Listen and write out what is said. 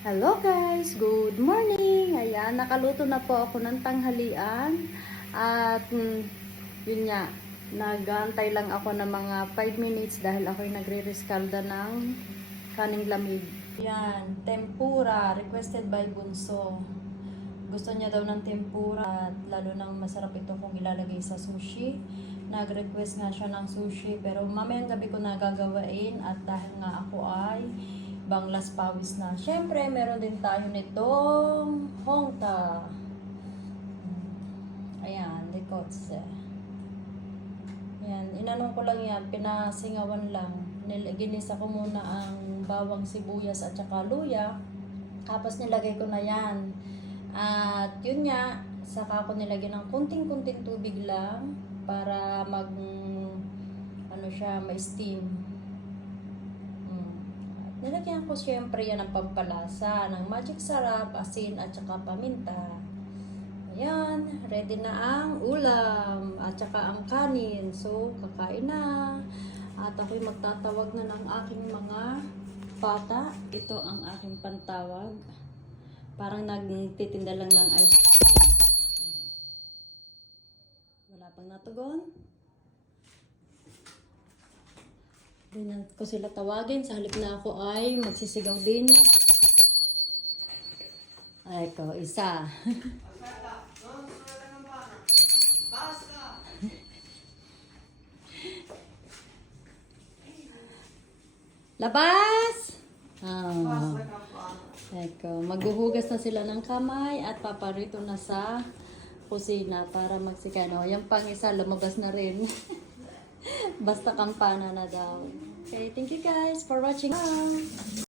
Hello guys! Good morning! Ayan, nakaluto na po ako ng tanghalian. At mm, yun nga, nagantay lang ako ng mga 5 minutes dahil ako'y nagre-rescalda ng kaning lamig. Yan, tempura, requested by Bunso. Gusto niya daw ng tempura at lalo nang masarap ito kung ilalagay sa sushi. Nag-request nga siya ng sushi pero mamayang gabi ko na gagawain at dahil nga ako ay banglas pawis na. Siyempre, meron din tayo nitong hongta. Ayan, likotse. Ayan, inanong ko lang yan, pinasingawan lang. Ginisa ko muna ang bawang sibuyas at saka luya. Tapos nilagay ko na yan. At yun nga, saka ko nilagyan ng kunting-kunting tubig lang para mag ano siya, ma-steam. Nilagyan ko syempre yan ng pampalasa ng magic sarap, asin at saka paminta. Ayan, ready na ang ulam at saka ang kanin. So, kakain na. At ako'y magtatawag na ng aking mga bata. Ito ang aking pantawag. Parang nagtitinda lang ng ice cream. Wala pang natugon. Ganyan ko sila tawagin. Sa halip na ako ay magsisigaw din. Ay, ko, isa. Labas! Ah. Eko, maghuhugas na sila ng kamay at paparito na sa kusina para magsikano. Yung pang isa, lumabas na rin. Basta kampana na daw. Okay, thank you guys for watching. Bye!